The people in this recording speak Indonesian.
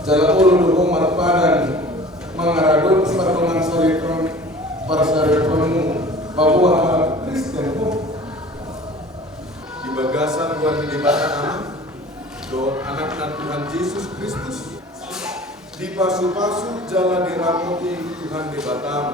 Jala ulu dukung marpadan mengaradun pertongan sariton para saritonmu bahwa Kristen kok Di bagasan buat hidibatan anak do anak Tuhan Yesus Kristus di pasu-pasu jalan dirapoti Tuhan di Batam